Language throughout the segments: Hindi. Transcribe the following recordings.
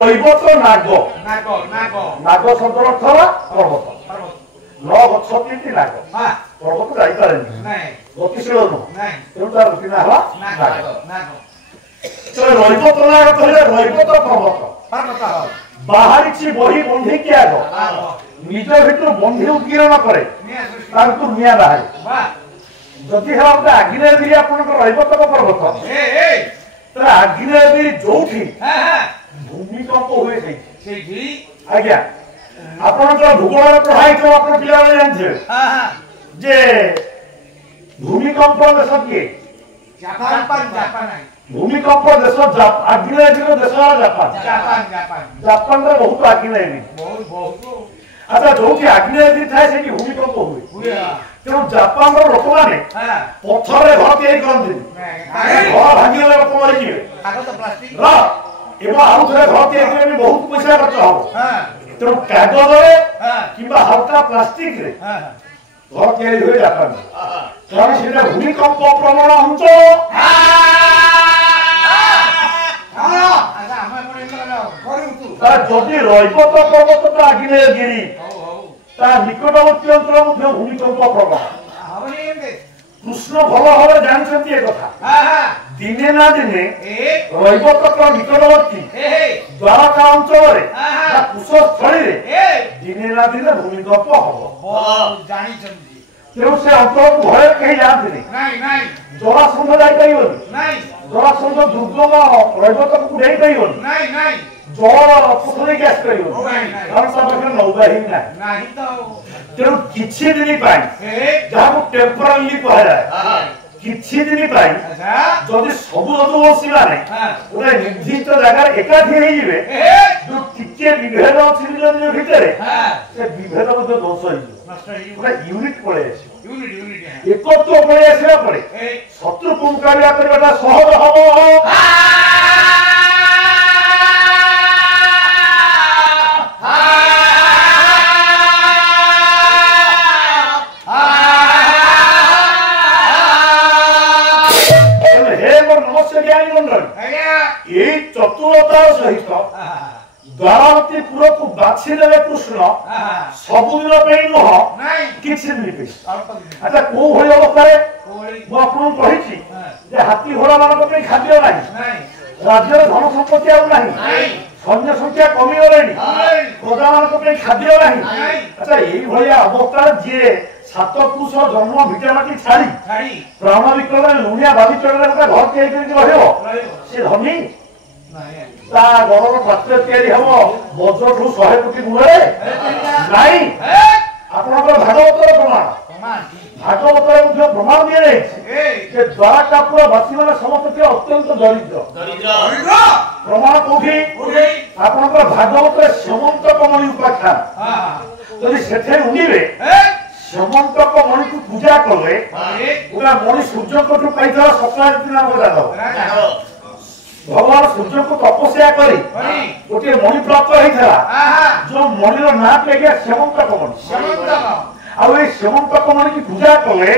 রৈবত নাগ নাগ নাগ নাগ শব্দর অর্থ হল পর্বত ন গছ তিনটি নাগ পর্বত যাইপারেনি গতিশীল নুহ তেমন তার রুটি না হল নাগ রৈবত নাগ কহিলে রৈবত পর্বত বাহারিছি বহি বন্ধি আগ নিজ ভিতর বন্ধি উৎকীর্ণ করে তাଙ୍କୁ ନିଆଁ ବାହାରେ ଯଦି ହେଲା ଗୋଟେ ଆଗ୍ନେୟଗିରି ଆପଣଙ୍କର ରୈବତକ ପର୍ବତ ତାହେଲେ ଆଗ୍ନେୟଗିରି ଯୋଉଠି ଭୂମିକମ୍ପ ହୁଏ ସେଇଠି ଆଜ୍ଞା ଆପଣଙ୍କର ଭୂଗୋଳର ପଢାଇଥିବ ଆପଣ ପିଲାବେଳେ ଜାଣିଥିବେ ଯେ ଭୂମିକମ୍ପ ଦେଶ କିଏ ଭୂମିକମ୍ପ ଦେଶ ଆଗ୍ନେୟଗିରି ଦେଶ ହେଲା ଜାପାନ ଜାପାନରେ ବହୁତ ଆଗ୍ନେୟଗିରି अच्छा जो आग्नेयगिरी थाए से भूमिकंप हुए तेणु जापान लोक मैंने पत्थर घर तैयारी करते घर भांगीगले लोक मरीजे आउ थे घर तैयारी बहुत पैसा खर्च हम तेणु कागज कि हल्का प्लास्टिक घर तैयारी हुए जापान कारण से भूमिकंप प्रवण अंचल जदि रैबत पर्वत आग्नेयगिरी निकटवर्ती अंचल भूमिकंप प्रवण कृष्ण भल भाव जानते दिने ना दिने रैबत निकटवर्ती द्वारका अंचल कुशस्थली दिने ना दिने भूमिकंप हम तेणु से अंचल को भय कहीं जाती जरासंध जापर जरासंध दुर्गम रैबत को नहीं पार जल पथ नहीं आसपर कारण ता पाखे नौका ही ना तेणु किछि दिन जहाँ टेम्परारी कहुए किछि दिन जदि सबु जदुवंशी माने गोटे निर्दिष्ट जगार एकाठी होइबे जो टिके विभेद अछि निज निज भितरे से विभेद मध्य दोष होइबे यूनिट पळे आसी एकत्व पळे आसीबा पड़े शत्रु को मुकाबला करबाटा सहज हबो चतुरतार सहित द्वारावतीपुर को बाछी देवे कृष्ण सबुदिन नुह किसी दिन अच्छा कौ भाई अवस्था मुझे हाथी घोड़ा मान खाद्य ना राज्य धन संपत्ति सैन्य संख्या कमिगले प्रजा मान खाद्य ना अच्छा ये अवस्था जी सात पुरुष जन्म भिटामाटी छाड़ी प्राण विक्रम लुणिया बाली चढ़े घर तैयारी सी धनी गरम पात्र तैयारी हम बजट 100 कोटी गुणे नाई आपणकर भागवतर प्रमाण भागवतर प्रमाण दि जाए द्वारकापुर वासी मैंने समस्त अत्यंत दरिद्र प्रमाण कौटी आपणकर भागवतर सेमंतक मणि उपाख्यान जदि से उड़े सेमंतक मणि को पूजा कले गोटा मणि सूर्य पाई सप्ताह नाम जादव भगवान सूर्य को तपस्या करी गोटे मणि प्राप्त होता जो मणिर ना लगे सेमंतक मणि सेमंतक मणि की पूजा कले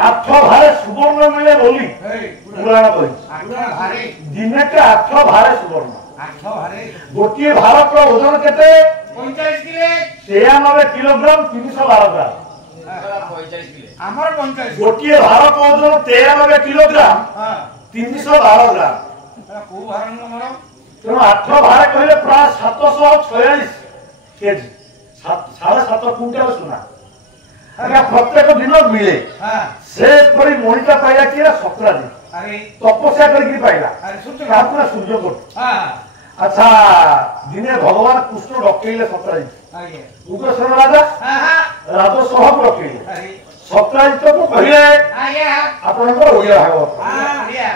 8 भारे सुवर्ण मिले बोली पुराण कही दिने के 8 भारे सुवर्ण गोटे भारत ओजन केते 93 किलोग्राम 312 ग्राम गोटे भारत ओजन 93 किलोग्राम 312 ग्राम तेणु 8 भारे कहले प्राय 746 केजी 7.5 क्विंटाल सुना प्रत्येक दिन मिले से मणिटा पाइला कि 17 दिन तपस्या करके पाइला सूर्य को अच्छा दिने भगवान कृष्ण डकैले 17 दिन उग्रसेन राजा राजसह को डकैले 17 दिन को कहले आपनकर ओडिया भागवत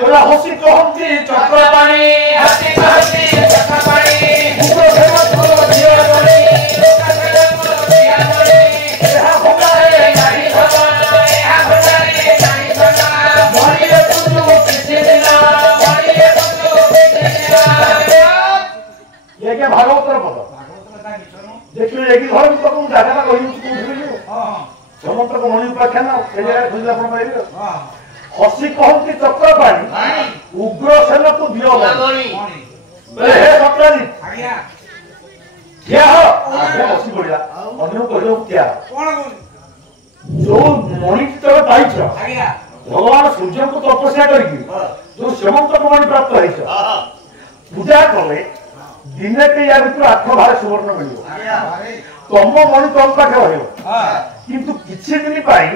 तोरा हसी कहंती चक्रपाणी हसी कहंती चक्रपाणी उग्रसेन थोरो दियो बोली उग्रसेन थोरो दिया बोली एहा भगारे नाही भगा एहा भगारे नाही भगा मरिए तुझो किसी दिना मरिए तुझो किसी दिना ये क्या भागवतर पद देखिए एक घर में तो जागा ना कहि समस्त को मणि उपाख्यान से जगह खोज आप हसी कहती चक्रपाणी उग्रसेन को दियो हे सप्ताह ଆଜ୍ଞା ଠିଆ ହୋ ଆଜ୍ଞା ବସି ପଡିଲା ଅନ୍ୟ କହିଲେ ଠିଆ କଣ କହୁଛି ଯୋଉ ମଣିଟି ତମେ ପାଇଛ ଆଜ୍ଞା ଭଗବାନ ସୂର୍ଯ୍ୟଙ୍କୁ ତପସ୍ୟା କରିକି ଯୋଉ ସେମନ୍ତକ ମଣି ପ୍ରାପ୍ତ ହେଇଛ ପୂଜା କଲେ ଦିନେ ୟା ଭିତରୁ 8 ଭାର ସୁବର୍ଣ୍ଣ ମିଳିବ ତମ ମଣି ତମ ପାଖେ ରହିବ କିନ୍ତୁ କିଛି ଦିନ ପାଇଁ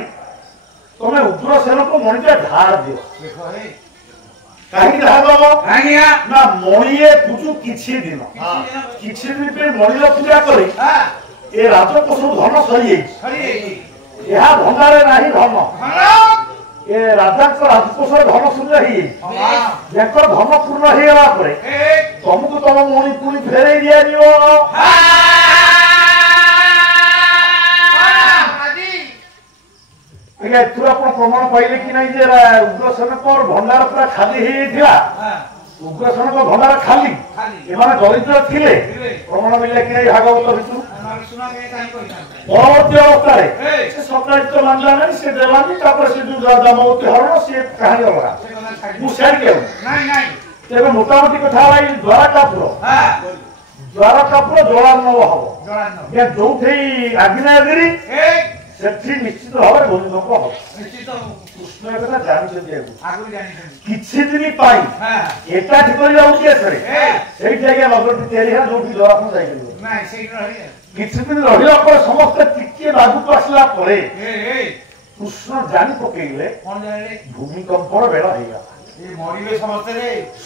ତମେ ଉଗ୍ରସେନକୁ ମଣିଟା ଧାର ଦିଅ କାହିଁକି ଧାର ଦବ ନା ମଣିଏ ପୂଜୁ କିଛି ଦିନ ପାଇଁ ମଣିର ପୂଜା କରି ଏ ରାଜକୋଷ ଧନ ସରିଯାଇଛି ଏହା ଭଣ୍ଡାରେ ନାହିଁ ଧନ ଏ ରାଜାଙ୍କ ରାଜକୋଷରେ ଧନ ଶୂନ୍ୟ ହେଇଯାଇଛି ଯାଙ୍କର ଧନ ପୂର୍ଣ୍ଣ ହେଇଗଲା ପରେ ତମକୁ ତମ ମଣି ପୁଣି ଫେରେଇ ଦିଆଯିବ ଆଜ୍ଞା ଏଥିରୁ ଆପଣ ପ୍ରମାଣ ପାଇଲେ କି ନାହିଁ ଯେ ଉଗ୍ରସେନଙ୍କର ଭଣ୍ଡାର ପୁରା ଖାଲି ହେଇଯାଇଥିଲା ଉଗ୍ରସେନଙ୍କ ଭଣ୍ଡାର ଖାଲି ଏମାନେ ଦରିଦ୍ର ଥିଲେ ପ୍ରମାଣ ମିଳିଲେ କି ନାହିଁ ଭାଗବତ ଭିତରୁ ପରବର୍ତ୍ତୀ ଅବସ୍ଥାରେ ସେ ସକାଳିତ ମାନିଲା ନାହିଁ ସେ ଦେଲାନି ତାପରେ ସେ ଯୋଉ ଦାମବତୀ ହରଣ ସିଏ କାହାଣୀ ଅଲଗା ମୁଁ ସେଆଡିକି ଆଉ ତେବେ ମୋଟାମୋଟି କଥା ହେଲା ଏଇ ଦ୍ୱାରକାପୁର ଜଳାର୍ଣ୍ଣବ ହବ ଯୋଉଠି ଆଗ୍ନେୟଗିରି ସେଠି ନିଶ୍ଚିତ ଭାବରେ ଭୂମିକମ୍ପ ହବ କୃଷ୍ଣ କଥା ଜାଣିଛନ୍ତି କିଛି ଦିନ ପାଇଁ ଏକାଠି କରି ଯାଉଛି ଏଥିରେ ସେଇଠି ଆଜ୍ଞା ନଗରଟି ତିଆରି ହେଲା ଯୋଉଠି ଜଳାର୍ଣ୍ଣ ଯାଇପାରିବ କିଛି ଦିନ ରହିଲା ପରେ ସମସ୍ତେ ଟିକେ ବାଗୁକୁ ଆସିଲା ପରେ କୃଷ୍ଣ ଜାଣି ପକେଇଲେ ଭୂମିକମ୍ପର ବେଳ ହେଇଗଲା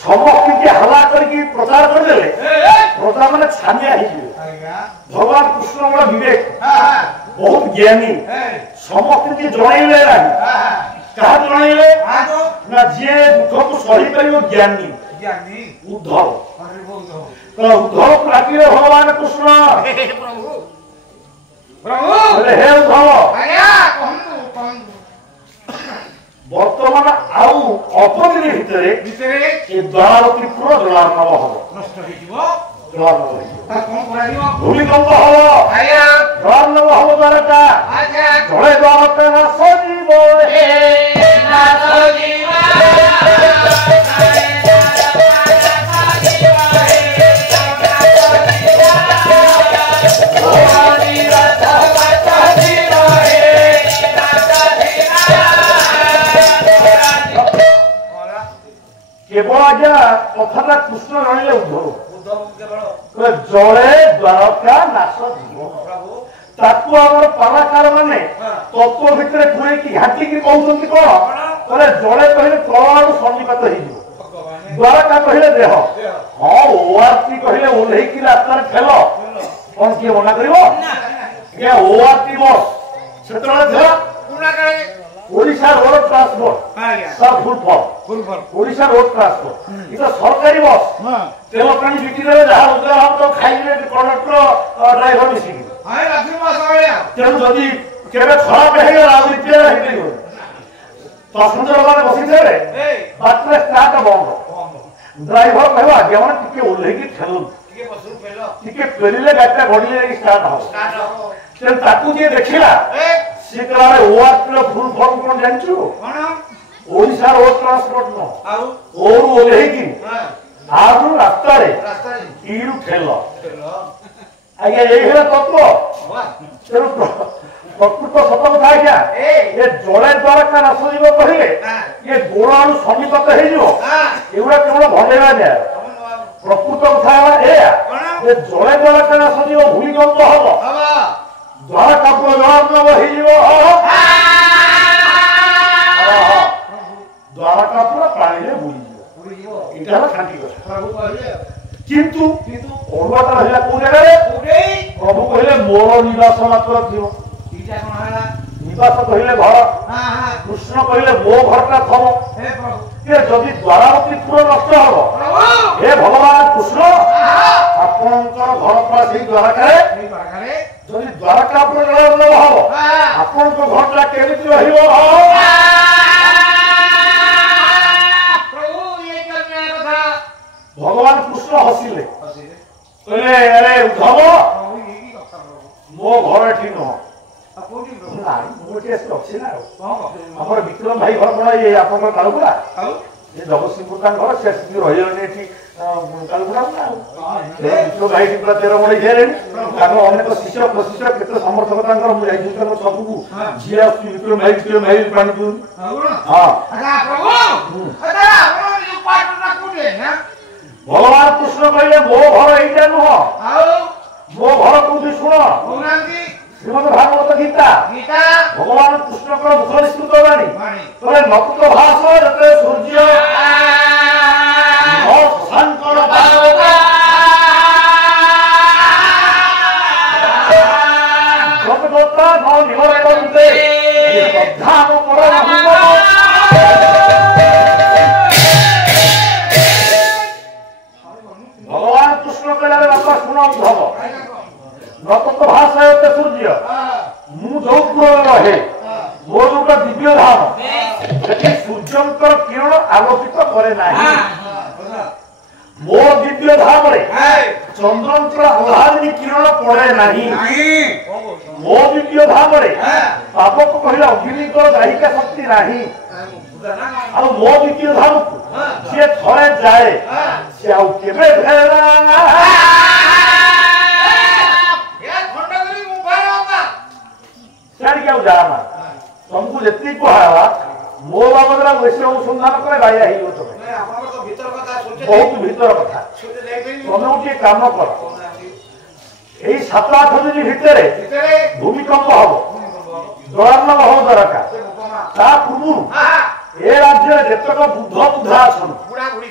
ସମସ୍ତଙ୍କୁ ହଲା କରିକି ପ୍ରଚାର କରିଦେଲେ ପ୍ରଜା ମାନେ ଛାନିଆ ହେଇଯିବେ ଭଗବାନ କୃଷ୍ଣ ବଡ ବିବେକ ବହୁତ ଜ୍ଞାନୀ ସମସ୍ତଙ୍କୁ ଜଣେଇଲେ ନାହିଁ କାହାକୁ ଜଣେଇଲେ ନା ଯିଏ ଦୁଃଖକୁ ସହିପାରିବ ଜ୍ଞାନୀ ଉଦ୍ଧବ ଉଦ୍ଧବକୁ ଡାକିଲେ ଭଗବାନ କୃଷ୍ଣ ହେ ଉଦ୍ଧବ ବର୍ତ୍ତମାନ ଆଉ ଅଳ୍ପ ଦିନ ଭିତରେ ଏ ଦ୍ୱାରବତୀପୁର ଜଳାର୍ଣ୍ଣବ ହବ ଭୂମିକମ୍ପ ହବ ଜଳାର୍ଣ୍ଣବ ହବ ଦ୍ୱାରକା ଜଳେ ଦ୍ୱାରକା ନାଶ ଯିବ केवल आज्ञा कथा कृष्ण जाने उद्धव जड़े द्वारका नाश जीव ताकू आमर पालाकार माने तत्व भितर पुरे की घाटी की कहउछंती कोन तले जड़े कहिले तळाडू सन्निपात होई जीव द्वारका कहिले देह हां ओआरटी कहिले ओल्हेई की रास्ता खेल कोन के मना करिवो के ओआरटी बस सेतळे थिला पुना करे ओडिशा रोड ट्रांसपोर्ट सब full form Odisha road transport इतो सरकारी बस तेल पानी बिकी देले जहा उद्धार हम तो खाइले कंडक्टर ड्राइवर मिसी हाय लक्ष्मी मास आया तेनु जदी केबे खराब हे गला रिपेयर हे गयो पैसेंजर वाले बसी देले बाटले स्टार्ट बंद ड्राइवर कहवा जेवन टिके ओल्हे की ठेलु टिके पसु फेलो टिके पेरिले गाटा गडीले स्टार्ट हो तेन ताकू जे देखिला से कलारे ओआरटी फुल फॉर्म कोन जानछु कोन ओडिशा रोड ट्रांसपोर्ट नो आउ ओर ओल्हे की आरु रास्ता रे ईरु ठेलो आगे ए हेला तत्व तेरो प्रकृत सत कथा आज्ञा ए जड़े द्वारका नाश जीव कहिले ये गोणाणु सन्निपात हे जीव एउडा केवल भंडेरा जाय प्रकृत कथा ए जड़े द्वारका नाश जीव भूमिकंप हबो द्वारका पुर जलार्णव हे जीव द्वारका पुर पानी रे बुडी जीव इटा हला खांटी कथा प्रभु कहले किंतु ओरवाटा रहला को जगह रे प्रभु कहले मोर निवास मात्र थियो इटा कोन हला निवास कहले घर हां हां कृष्ण कहले मो घरटा थम हे प्रभु ये जदी द्वारावती पुर नष्ट हबो प्रभु हे भगवान कृष्ण आपनकर घर पर सेही द्वारका रे जदी द्वारका पुर जलार्णव हबो आपनकर घरटा केमिति रहिबो भगवान कृष्ण हसिले कहले अरे उद्धव मो घर एठी न विक्रम भाई घर बड़ा ये आप कालुपुरा ये जगतसिंहपुर घर से रही ଭାଇ 13 ମଣି ଘେରେଣି ତାଙ୍କର ଅନେକ ଶିଷ୍ୟ ପ୍ରଶିଷ୍ୟ କେତେ ସମର୍ଥକ ତାଙ୍କର ମୁଁ ଯାଇଥିଲି ତାଙ୍କ ସବୁକୁ ଝିଅ ବିକ୍ରମ ଭାଇ ପାଣି ପିଉନି ଭଗବାନ କୃଷ୍ଣ କହିଲେ ମୋ ଘର ଏଇଟା ନୁହଁ ମୋ ଘର କୋଉଠି ଶୁଣ ଶ୍ରୀମଦ ଭାଗବତ ଗୀତା ଭଗବାନ କୃଷ୍ଣଙ୍କର ମୁଖ ନିଷ୍କୃତ ବାଣୀ ତଳେ ନକ୍ତ ଭାଷ ଯେତେ ସୂର୍ଯ୍ୟ ଶଶାଙ୍କର ସତଗତା ନ ନିବର କରୁତେ ଶ୍ରଦ୍ଧାମ ପର ଭଗବାନ କୃଷ୍ଣ କହିଲେ ବାପା ଶୁଣ ଉଦ୍ଧବ ନକ୍ତ ଭାଷ ଏତେ ସୂର୍ଯ୍ୟ ମୁଁ ଯୋଉ ପୁରରେ ରହେ ମୋର ଗୋଟେ ଦିବ୍ୟ ଧାମ ସେଠି ସୂର୍ଯ୍ୟଙ୍କର କିରଣ ଆଲୋକିତ କରେ ନାହିଁ ମୋ ଦିବ୍ୟ ଧାମରେ ଚନ୍ଦ୍ରଙ୍କର ଆହ୍ଲାଦିନୀ କିରଣ ପଡେ ନାହିଁ ମୋ ଦିବ୍ୟ ଧାମରେ ପାପକ କହିଲା ଅଗ୍ନିଙ୍କର ଦାହିକା ଶକ୍ତି ନାହିଁ ଆଉ ମୋ ଦ୍ୱିତୀୟ ଧାମକୁ ଯିଏ ଥରେ ଯାଏ ସେ ଆଉ କେବେ ଫେରେ ନା ସିଆଡ଼ିକି ଆଉ ଯାଆନା ତମକୁ ଯେତିକି କୁହାହେଲା ମୋ ବାବଦରେ ବେଶୀ ଅନୁସନ୍ଧାନ करे ବାଇଆ ହେଇଯିବ ତମେ ବହୁତ ଭିତର କଥା ତମେ ଗୋଟିଏ କାମ କର ଏଇ 7-8 ଦିନ ଭିତରେ ଭୂମିକମ୍ପ ହବ ଜଳାର୍ଣ୍ଣବ ହବ ଦରକାର ତା ପୂର୍ବରୁ ଏ ରାଜ୍ୟରେ ଯେତେକ ବୁଦ୍ଧ ବୁଦ୍ଧା ଅଛନ୍ତି ବୁଢା ବୁଢୀ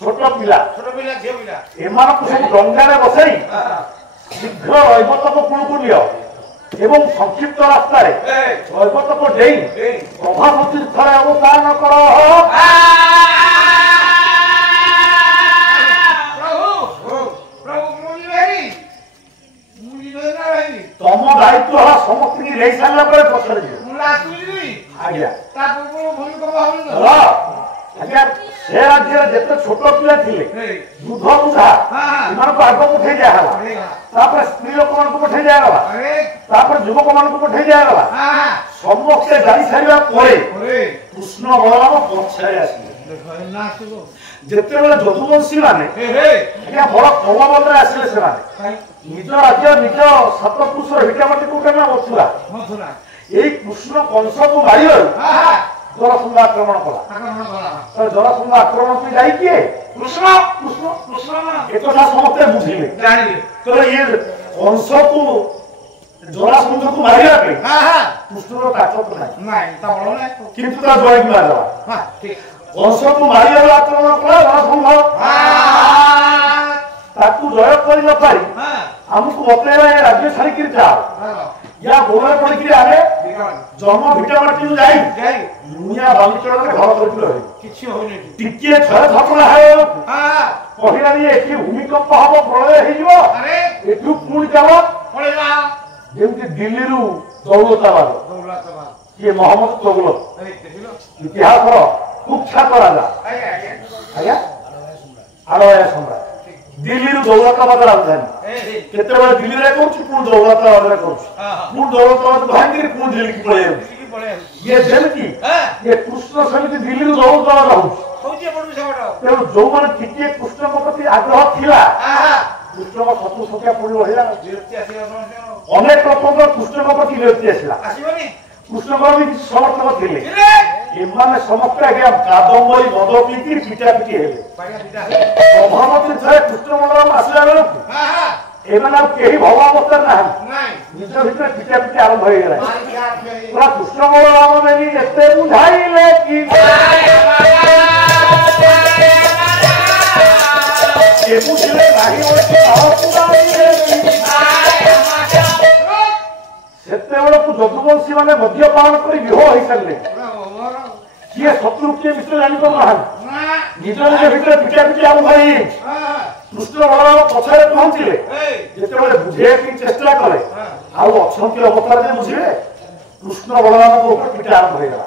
ଛୋଟ ପିଲା ଏମାନଙ୍କୁ ସବୁ ଡଙ୍ଗାରେ ବସେଇ ଶୀଘ୍ର ରୈବତକ କୂଳକୁ ନିଅ ଏବଂ ସଂକ୍ଷିପ୍ତ ରାସ୍ତାରେ ରୈବତକ ଡେଇଁ ପ୍ରଭାତ ତୀର୍ଥରେ ଅବସ୍ଥାନ କର ତମ ଦାୟିତ୍ୱ ହେଲା ସମସ୍ତଙ୍କୁ ନେଇ ସାରିଲା ପରେ ପଛରେ ଯିବ ଆଜ୍ଞା ଆଜ୍ଞା ସେ ରାଜ୍ୟରେ ଯେତେ ଛୋଟ ପିଲା ଥିଲେ ବୃଦ୍ଧ ବୁଢା ସେମାନଙ୍କୁ ଆଗ ପଠେଇ ଦିଆଗଲା ତାପରେ ସ୍ତ୍ରୀ ଲୋକମାନଙ୍କୁ ପଠେଇ ଦିଆଗଲା ତାପରେ ଯୁବକ ମାନଙ୍କୁ ପଠେଇ ଦିଆଗଲା ସମସ୍ତେ ଯାଇ ସାରିବା ପରେ କୃଷ୍ଣ ବଳରାମ ପଛରେ ଆସିଲେ ଯେତେବେଳେ ଯଦୁବଂଶୀ ମାନେ ଆଜ୍ଞା ବଡ ପ୍ରଭାବରେ ଆସିଲେ ସେମାନେ ନିଜ ରାଜ୍ୟ ନିଜ ସାତ ପୁରୁଷର ଭିଟାମାଟି କୋଉଟା ନା ମଥୁରା ଏଇ କୃଷ୍ଣ କଂସକୁ ମାରିବାରୁ ଜରାସନ୍ଧ ଆକ୍ରମଣ କଲା ଜରାସନ୍ଧ ଆକ୍ରମଣ ପାଇଁ ଯାଇ କିଏ କୃଷ୍ଣ ଏକଥା ସମସ୍ତେ ବୁଝିଲେ ଇଏ କଂସକୁ ଜରାସନ୍ଧକୁ ମାରିବା ପାଇଁ କୃଷ୍ଣର ତାକତ ନାହିଁ କିନ୍ତୁ ତା ଜୟକୁ ମାରିଦେଲା କଂସକୁ ମାରିବାକୁ ଆକ୍ରମଣ କଲା ଜରାସନ୍ଧ ତାକୁ ଜୟ କରି ନ ପାରି ଆମକୁ ବତେଇଲା ଏ ରାଜ୍ୟ ଛାଡ଼ିକିରି ଯାଅ या गोबर पड़ी आगे जम भिटामाटी जाई दुनिया बालिचଳରେ घर କରିକି ରହେ କିଛି ହୋଉନି ଟିକିଏ ଥରେ ଥପଣା ହେଉ କହିଲାନି ଏଠି ଭୂମିକମ୍ପ ହବ ପ୍ରଳୟ ହେଇଯିବ ଆରେ ଏଠୁ ପୁଣି ଚାଲ ପଳେଇବା ଯେମିତି ଦିଲ୍ଲୀରୁ ଦୌଲତାବାଦ କିଏ ମହମ୍ମଦ ତଗଲକ ଇତିହାସର କୁଖ୍ୟାତ ରାଜା ଆଜ୍ଞା ଆଳୟା ସମ୍ରାଟ ଦିଲ୍ଲୀରୁ ଦୌଲତାବାଦ ରାଜଧାନୀ କେତେବେଳେ ଦିଲ୍ଲୀରେ କରୁଛି ପୁଣି ଦୌଲତାବାଦରେ କରୁଛି ପୁଣି ଦୌଲତାବାଦ ଭାଙ୍ଗିକି ପୁଣି ଦିଲ୍ଲୀକି ପଳେଇ ଯାଉଛି ଇଏ ଯେମିତି ଇଏ କୃଷ୍ଣ ସେମିତି ଦିଲ୍ଲୀରୁ ଦୌଲତାବାଦ ହଉଛି ତେଣୁ ଯୋଉମାନେ ଟିକିଏ କୃଷ୍ଣଙ୍କ ପ୍ରତି ଆଗ୍ରହ ଥିଲା କୃଷ୍ଣଙ୍କ ଶତ୍ରୁ ସଂଖ୍ୟା ପୁଣି ରହିଲା ଅନେକ ଲୋକଙ୍କର କୃଷ୍ଣଙ୍କ ପ୍ରତି ବିରକ୍ତି ଆସିଲା କୃଷ୍ଣଙ୍କର ବି କିଛି ସମର୍ଥକ ଥିଲେ ଏମାନେ ସମସ୍ତେ ଆଜ୍ଞା କାଦମ୍ବରୀ ମଦ ପିଇକି ପିଟାପିଟି ହେଲେ ପ୍ରଭାତ ତୀର୍ଥରେ କୃଷ୍ଣ ମଣ୍ଡଳମ ଆସିଲା ବେଳକୁ ଏମାନେ ଆଉ କେହି ଭଲ ଅବସ୍ଥାରେ ନାହାନ୍ତି ନିଜ ଭିତରେ ପିଟାପିଟି ଆରମ୍ଭ ହେଇଗଲା ପୁରା କୃଷ୍ଣ ମଣ୍ଡଳମ ଦେବୀ ଏତେ ବୁଝାଇଲେ କି ବୁଝିଲେ ନାହିଁ ସେତେବେଳକୁ ଯଦୁବଂଶୀ ମାନେ ମଦ୍ୟପାନ କରି ବିଭୋର ହେଇସାରିଲେ କିଏ ଶତ୍ରୁ କିଏ ମିତ୍ର ଜାଣିପାରୁନାହାନ୍ତି ନିଜ ନିଜ ଭିତରେ ପିଟାପିଟି ଆରମ୍ଭ ହେଇଯାଇଛି କୃଷ୍ଣ ବଳରାମ ପଛରେ ପହଞ୍ଚିଲେ ଯେତେବେଳେ ବୁଝେଇବା ପାଇଁ ଚେଷ୍ଟା କଲେ ଆଉ ଅଛନ୍ତି ଅବତାର ଯେ ବୁଝିବେ କୃଷ୍ଣ ବଳରାମଙ୍କ ଉପରେ ପିଟା ଆରମ୍ଭ ହେଇଗଲା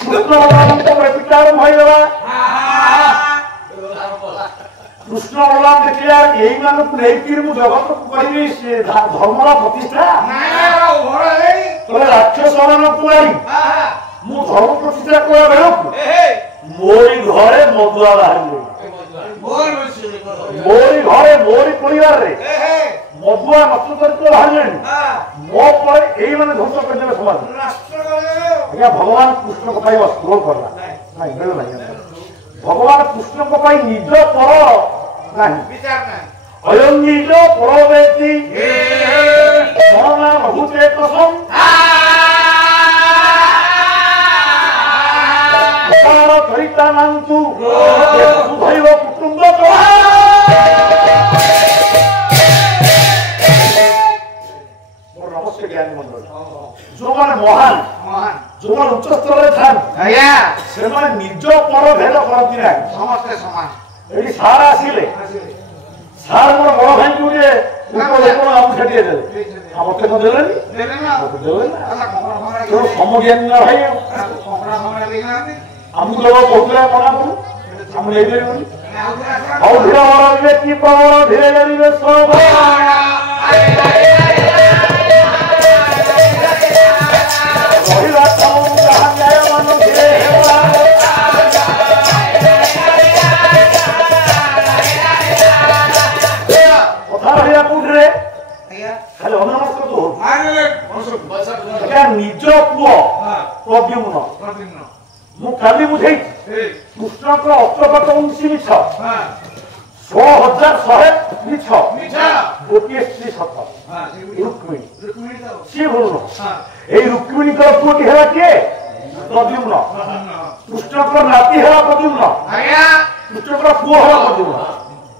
କୃଷ୍ଣ ବଳରାମଙ୍କ ଉପରେ ପିଟା ଆରମ୍ଭ ହେଇଗଲା କୃଷ୍ଣ ବଳରାମ ଦେଖିଲେ ଏଇମାନଙ୍କୁ ନେଇକିରି ମୁଁ ଜଗତକୁ କହିବି ଧର୍ମର ପ୍ରତିଷ୍ଠା ରାକ୍ଷସ ମାନଙ୍କୁ ମାରି ମୁଁ ଧର୍ମ ପ୍ରତିଷ୍ଠା କଲା ବେଳକୁ मोरी घरे मधुआ बाहर मोरी घरे मोरी परिवार रे मधुआ नष्ट करके बाहर मो पर एई माने ध्वंस कर देले समाज आज्ञा भगवान कृष्ण को पाई स्क्रोल करला नहीं बेल नहीं भगवान कृष्ण को पाई निज पर नहीं विचार नहीं अयं निज पर व्यक्ति मना बहुते कसम करिता नांतु सुधैव कुटुंब नमस्ते ज्ञानी मंडल जो माने महान जो माने उच्च स्तर रे थान आया से माने निज पर भेद करती ना समस्त समान एडी सारा आसीले सार मोर बड़ भाई गुडे ऊपर ऊपर हम छटिए दे हम के न देले ना देले ना तो समज्ञान ना भाई हमको लोग बहुतला मना करू हम ले दे और धीरे और व्यक्ति पर धीरे धीरे सब वही बात हम कहां जाए मन धीरे कथा रहिया पूछ रे खाली अनमस्क तो क्या निज पुओ प्रद्युम्न मु काली बुझे कृष्ण को अष्टपट उंसी मिछ 100,100 मिछ गोटे स्त्री सत रुक्मिणी सी बोल ए रुक्मिणी को पुओ की हेला के प्रद्युम्न कृष्ण को नाती हेला प्रद्युम्न कृष्ण को पुओ हेला प्रद्युम्न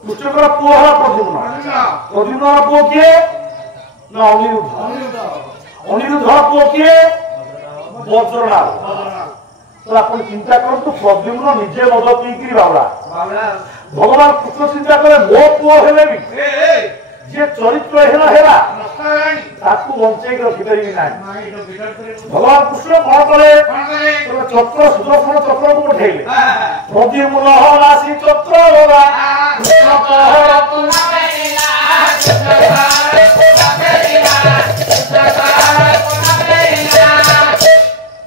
कृष्ण को पुओ हेला प्रद्युम्न प्रद्युम्न पुओ के ना अनिरुद्ध पुओ के वज्रनाथ तो अपन चिंता करतु प्रद्युम्न निजे मद पीकरी बावला भगवान कृष्ण चिंता करे मो पुओ हेले भी जे चरित्र हेला हेला ताकू बंचेई रखि परिबी नाही भगवान कृष्ण कोन करे चक्र सुदर्शन चक्र को पठेले प्रद्युम्न राशि चक्र होगा कृष्ण कहर तुना मेला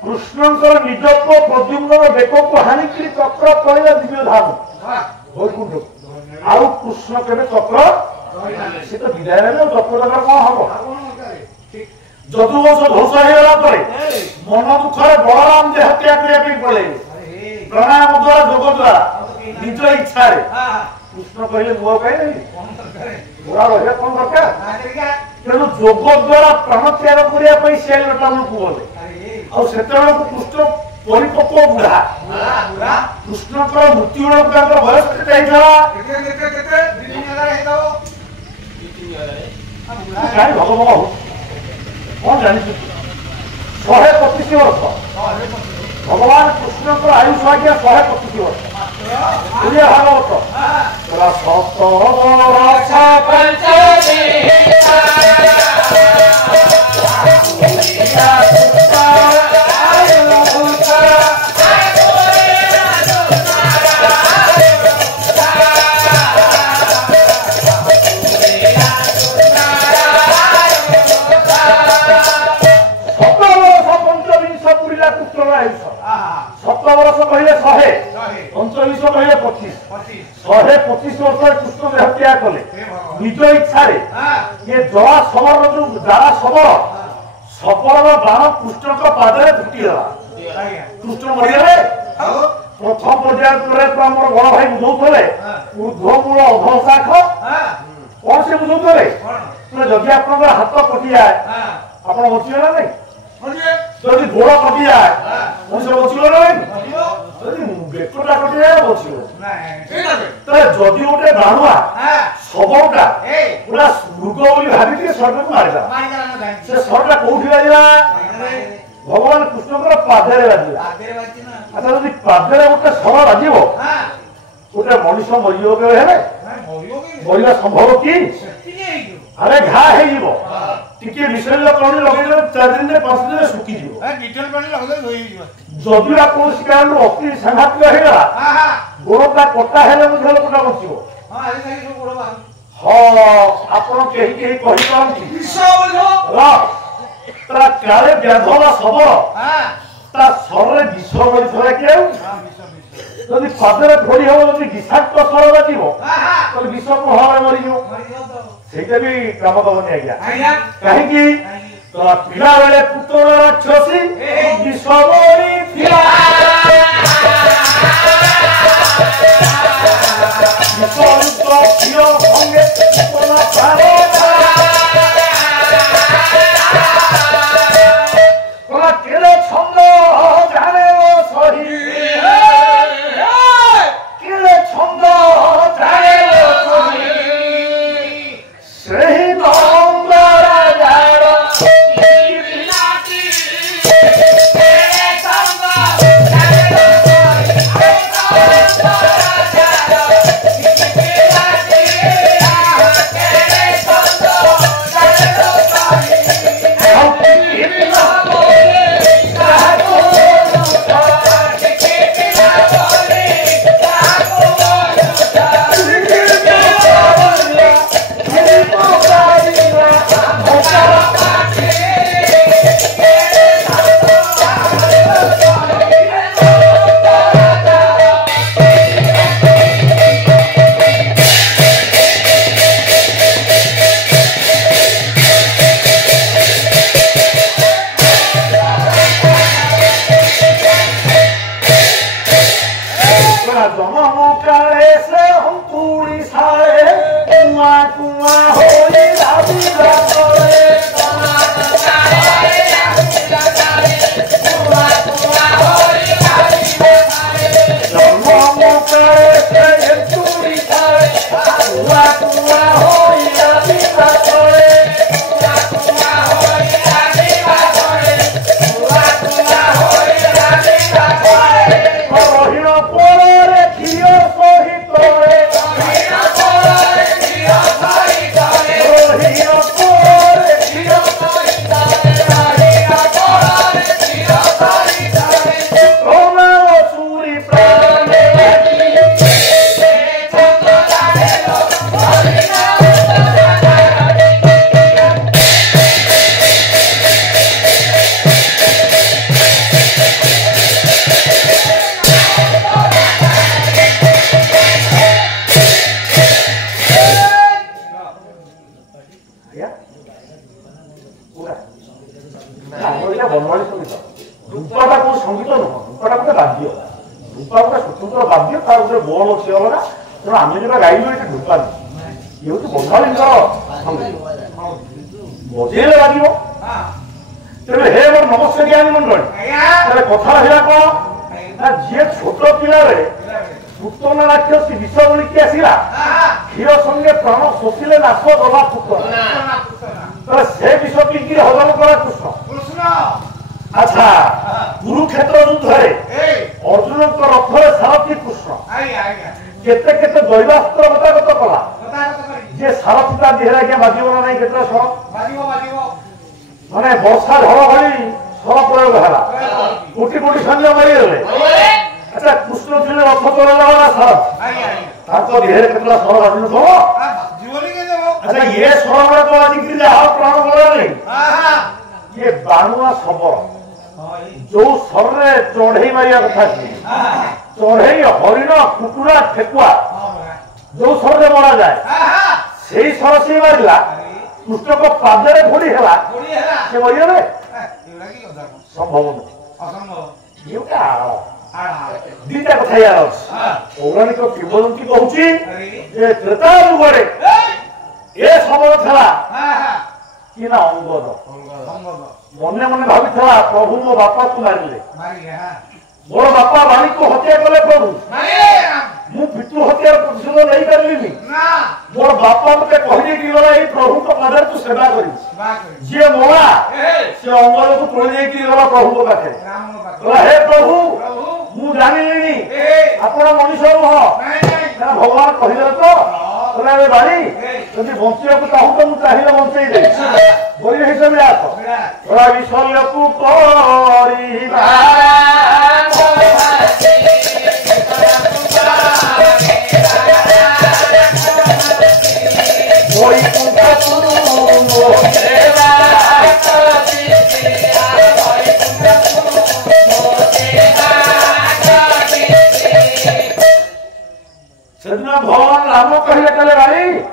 कृष्णकर निजत्व प्रद्युम्न बेक को हानिकी चक्र कहिला दिव्य धाम वैकुंठ आउ कृष्ण केबे चक्र से तो विदाय ने चक्र चक्र कोन हबो जदुवंश ध्वंस हेला परे मन दुखरे बलराम जे हत्या करिया पे पड़े प्राणायाम द्वारा जोग द्वारा निज इच्छा रे कृष्ण कहले मो कहे पूरा रहे कोन दरकार तेनु जोग द्वारा प्राण त्याग करिया पे सेल लटानु को बोले और सेतबेला कृष्ण परिपक्व बुढ़ा कृष्ण को मृत्यु बेला बयस केते हेला काय भगवान कौन जानी 125 वर्ष भगवान कृष्ण को आयुष आज्ञा 125 वर्ष पूरे भागवत वर्ष कहले 100 39 कहले 25 वर्ष कृष्ण हत्या कले निज इच्छा रे ये जरा समर जो जरा समर सफल बाण कृष्ण को पादरे फुटी गला कृष्ण मरिले प्रथम पर्याय पर हमर बड़ भाई बुझौतले ऊर्ध्वमूल अधशाख कौन से बुझौतले जदि आपन हाथ कटि जाए आपन बचिले ना नहीं जदि गोड़ कटि जाए मनुष्य बचिले ना नहीं जदि बेकटा कटि जाए बचिले तो जदि गोटे बाणुआ सबटा पूरा मृग बोली भाबी सर्ट को मारिला से सर्टा कोठी बाजिला भगवान कृष्ण पादरे बाजिला अच्छा जदि पादरे गोटे सर बाजिबो गोटे मनुष्य मरियो के हेले मरिया संभव कि अरे घा हेइबो टिके विषय पानी लगे 4 दिन 5 दिन सुखी जीवो डिटेल पानी लगे होई जीवो जदि आपन शिकार अति संघात हेला गोड़टा कटा हेले मुझे लोकटा बचिबो हां आइ सही सब गोड़ बाहर हां आपन केही केही कहि पांती विश्व बोलो रा तरा काले व्याधला सबर हां ता शरीर विश्व बोली थरे के हां विश्व যদি পাদরে ফোড়ি হব যদি বিষাক্ত স্বর বাজিব তাহলে বিষ প্রভাবে মরিଯିବ ସେଇଟା ବି କାମ ଦବନି ଆଜ୍ଞା କାହିଁକି ପିଲା ବେଳେ ପୁତ୍ର ରାକ୍ଷସୀ ବିଷ ମରିଥିଲା ବିଷଯୁକ୍ତ କ୍ଷୀର ସଙ୍ଗେ କେଡ଼େ ଛନ୍ଦ ଜାଣେ ସହି କେଡ଼େ ଛନ୍ଦ ଜାଣେ ସହି ସେହି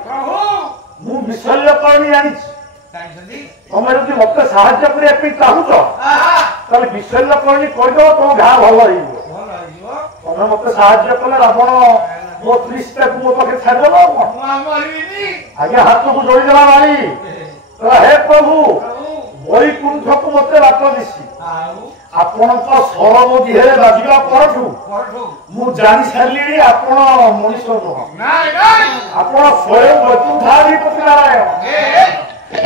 प्रभु मु विशल्यकरणी आनिछि तुम जदि मत साहाय्य करने चाहूच ताले विशल्यकरणी करदो तो घा भल तुम मत साहाय्य कले रावण मो 30 को मो पाखे छाड़देव आगे हाथ को जोड़ीदेला मारी हे प्रभु वैकुंठ को मत बात दिशी आपण सरम दिहे बाजिला परठू मु जानी सारी आपण मनीष नुह आपण स्वयं वैकुंठाधिपति नारायण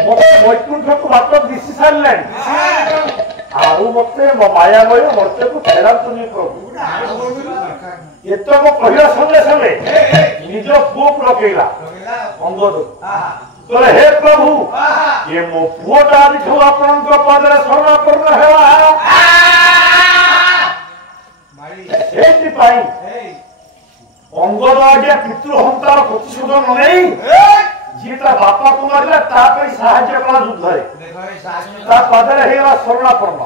मत वैकुंठ को बात दिशी सारे मत मायामय मर्त्य को फेरातु प्रभु एतक कहला संगे संगे निज पुओ को लकेला अंगद बोले हे प्रभु ये मो पुओटा आज आपण पदरे शरणापन्न हेला अंगद आज्ञा पितृहंतार प्रतिशोध नहीं जी बापा को मारे साहाय्य कला युद्ध पदरे शरणापन्न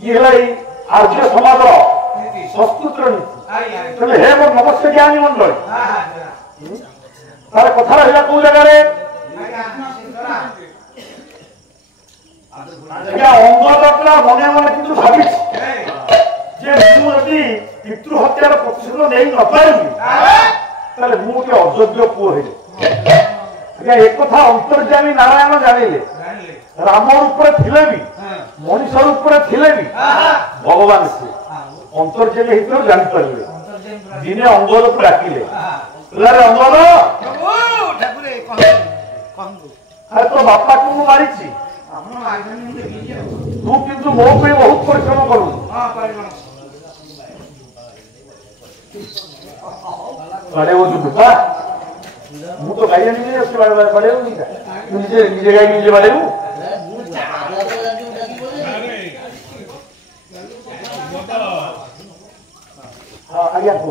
ये आर्य समाज संस्कृत नीति हे मोर नमस्ते ज्ञानी मंडल तार कथा रहा कौ जगार अंगद मने मने कि भावी मुझे पितृहत्यार प्रतिशोध नहीं न पारि मुझे अयोग्य पुओ एक कथा अंतर्जामी नारायण जानिले राम रूप थिले भी मनीष रूप थिले भी भगवान से अंतर्जामी होते जानी पारे दिने अंगद को डाकिले अंगद अरे तो बापा को मारी तू किंतु मो पे बहुत परिश्रम करू बड़े वो दुपा मु तो गाय नहीं उसके बारे में बड़े नहीं का तू निजे निजे गाय निजे बड़े हूं हां आज्ञा को